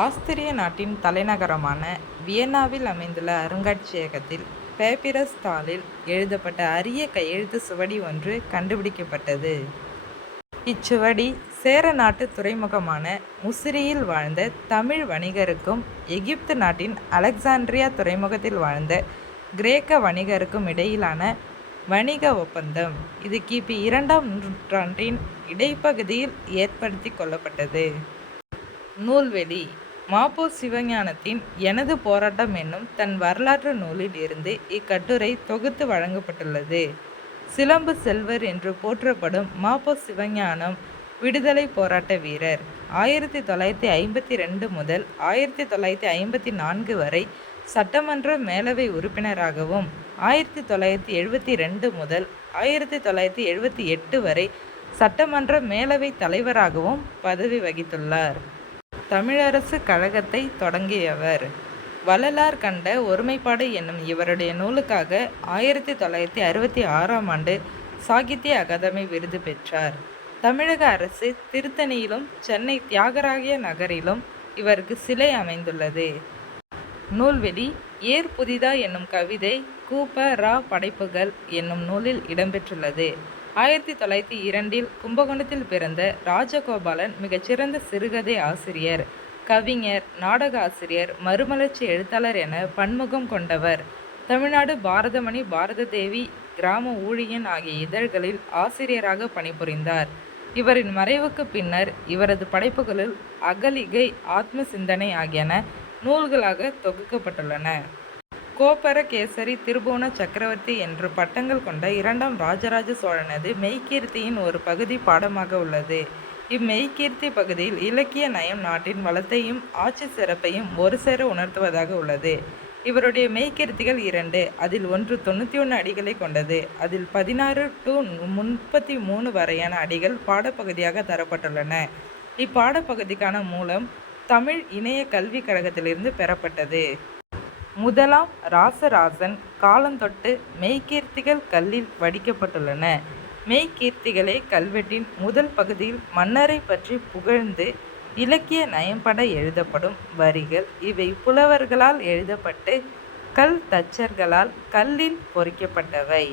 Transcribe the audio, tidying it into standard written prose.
ஆஸ்திரிய நாட்டின் தலைநகரமான வியன்னாவில் அமைந்துள்ள அருங்காட்சியகத்தில் பேபிரஸ் தாளில் எழுதப்பட்ட அரிய கையெழுத்து சுவடி ஒன்று கண்டுபிடிக்கப்பட்டது. இச்சுவடி சேர நாட்டு துறைமுகமான முசிறியில் வாழ்ந்த தமிழ் வணிகருக்கும் எகிப்து நாட்டின் அலெக்சாண்ட்ரியா துறைமுகத்தில் வாழ்ந்த கிரேக்க வணிகருக்கும் இடையிலான வணிக ஒப்பந்தம். இது கிபி 2ஆம் நூற்றாண்டின் இடைப்பகுதியில் ஏற்படுத்தி கொள்ளப்பட்டது. நூல்வெளி மாப்போ சிவஞானத்தின் எனது போராட்டம் என்னும் தன் வரலாற்று நூலில் இருந்து இக்கட்டுரை தொகுத்து வழங்கப்பட்டுள்ளது. சிலம்பு செல்வர் என்று போற்றப்படும் மாப்போ சிவஞானம் விடுதலை போராட்ட வீரர். 1952 முதல் 1954 வரை சட்டமன்ற மேலவை உறுப்பினராகவும் 1972 முதல் 1978 வரை சட்டமன்ற மேலவை தலைவராகவும் பதவி வகித்துள்ளார். தமிழரசு கழகத்தை தொடங்கியவர். வள்ளலார் கண்ட ஒருமைப்பாடு என்னும் இவருடைய நூலுக்காக 1966ஆம் ஆண்டு சாகித்ய அகாதமி விருது பெற்றார். தமிழக அரசு திருத்தணியிலும் சென்னை தியாகராய நகரிலும் இவருக்கு சிலை அமைந்துள்ளது. நூல்வெளி ஏர் புதிதா என்னும் கவிதை கு.ப.ரா படைப்புகள் என்னும் நூலில் இடம்பெற்றுள்ளது. 1902இல் கும்பகோணத்தில் பிறந்த ராஜகோபாலன் மிகச்சிறந்த சிறுகதை ஆசிரியர், கவிஞர், நாடக ஆசிரியர், மறுமலர்ச்சி எழுத்தாளர் என பன்முகம் கொண்டவர். தமிழ்நாடு, பாரதமணி, பாரததேவி, கிராம ஊழியன் ஆகிய இதழ்களில் ஆசிரியராக பணிபுரிந்தார். இவரின் மறைவுக்கு பின்னர் இவரது படைப்புகளில் அகலிகை, ஆத்ம சிந்தனை ஆகியன நூல்களாக தொகுக்கப்பட்டுள்ளன. கோப்பரகேசரி, திருபுவன சக்கரவர்த்தி என்ற பட்டங்கள் கொண்ட 2ஆம் ராஜராஜ சோழனது மெய்க்கீர்த்தியின் ஒரு பகுதி பாடமாக உள்ளது. இம்மெய்க்கீர்த்தி பகுதியில் இலக்கிய நயம் நாட்டின் வளத்தையும் ஆட்சி சிறப்பையும் ஒருசேர உணர்த்துவதாக உள்ளது. இவருடைய மெய்க்கீர்த்திகள் 2. அதில் ஒன்று 91 அடிகளை கொண்டது. அதில் 16 to 33 வரையான அடிகள் பாடப்பகுதியாக தரப்பட்டுள்ளன. இப்பாடப்பகுதிக்கான மூலம் தமிழ் இணைய கல்விக் கழகத்திலிருந்து பெறப்பட்டது. முதலாம் இராசராசன் காலந்தொட்டு மெய்க்கீர்த்திகள் கல்லில் வடிக்கப்பட்டுள்ளன. மெய்க்கீர்த்திகளே கல்வெட்டின் முதல் பகுதியில் மன்னரை பற்றி புகழ்ந்து இலக்கிய நயம்பட எழுதப்படும் வரிகள். இவை புலவர்களால் எழுதப்பட்டு கல் தச்சர்களால் கல்லில் பொறிக்கப்பட்டவை.